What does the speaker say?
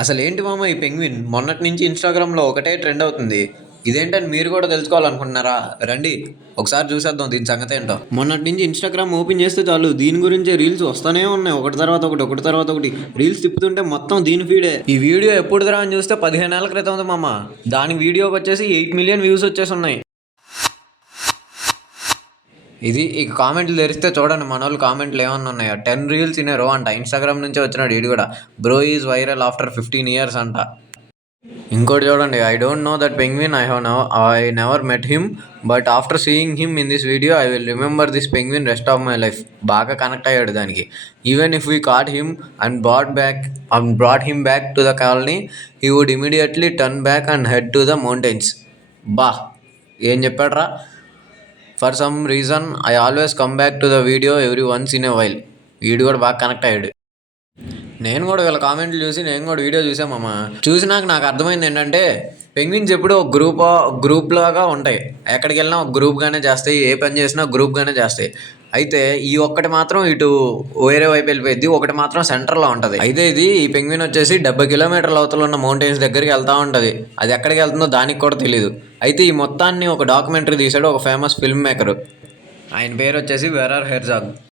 అసలు ఏంటి మామ ఈ పెంగ్విన్ మొన్నటి నుంచి ఇన్స్టాగ్రామ్లో ఒకటే ట్రెండ్ అవుతుంది. ఇదేంటని మీరు కూడా తెలుసుకోవాలనుకుంటున్నారా? రండి ఒకసారి చూసేద్దాం దీని సంగతి ఏంటో. మొన్నటి నుంచి ఇన్స్టాగ్రామ్ ఓపెన్ చేస్తే చాలు దీని గురించే రీల్స్ వస్తూనే ఉన్నాయి. ఒకటి తర్వాత ఒకటి, ఒకటి తర్వాత ఒకటి రీల్స్ తిప్పుతుంటే మొత్తం దీని ఫీడే. ఈ వీడియో ఎప్పుడు రా అని చూస్తే 15 ఏళ్ల క్రితం ఉంది మామ. దాని వీడియోకి వచ్చేసి 8 మిలియన్ వ్యూస్ వచ్చేసి ఉన్నాయి. ఇది ఇక కామెంట్లు తెరిస్తే చూడండి మన వాళ్ళు కామెంట్లు ఏమన్నా ఉన్నాయో. 10 రీల్స్ ఇన్ ఏ రో అంట. ఇన్స్టాగ్రామ్ నుంచే వచ్చినాడు వీడు కూడా. Bro is viral after 15 years అంట. ఇంకోటి చూడండి, I don't know that penguin, I never met him but after seeing him in this video I will remember this penguin rest of my life. బాగా connect అయ్యాడు దానికి. Even if we caught him and brought him back to the colony he would immediately turn back and head to the mountains. బా ఏం చెప్పాడ్రా. For some reason I always come back to the video every once in a while. వీడు కూడా బాగా connect అయ్యాడు. నేను కూడా వీళ్ళ కామెంట్లు చూసి నేను కూడా వీడియో చూసామమ్మ. చూసినాక నాకు అర్థమైంది ఏంటంటే, పెంగ్విన్స్ ఎప్పుడు ఒక గ్రూప్ లాగా ఉంటాయి. ఎక్కడికి వెళ్ళినా ఒక గ్రూప్గానే చేస్తాయి. ఏ పని చేసినా గ్రూప్గానే చేస్తాయి. అయితే ఈ ఒక్కటి మాత్రం ఇటు వేరే వైపు వెళ్ళిపోయింది, ఒకటి మాత్రం సెంటర్లో ఉంటుంది. అయితే ఈ పెంగ్విన్ వచ్చేసి 70 కిలోమీటర్ల అవతల ఉన్న మౌంటైన్స్ దగ్గరికి వెళ్తూ ఉంటుంది. అది ఎక్కడికి వెళ్తుందో దానికి కూడా తెలియదు. అయితే ఈ మొత్తాన్ని ఒక డాక్యుమెంటరీ తీశాడు ఒక ఫేమస్ ఫిల్మ్ మేకర్. ఆయన పేరు వచ్చేసి వెరర్ హెర్జాగ్.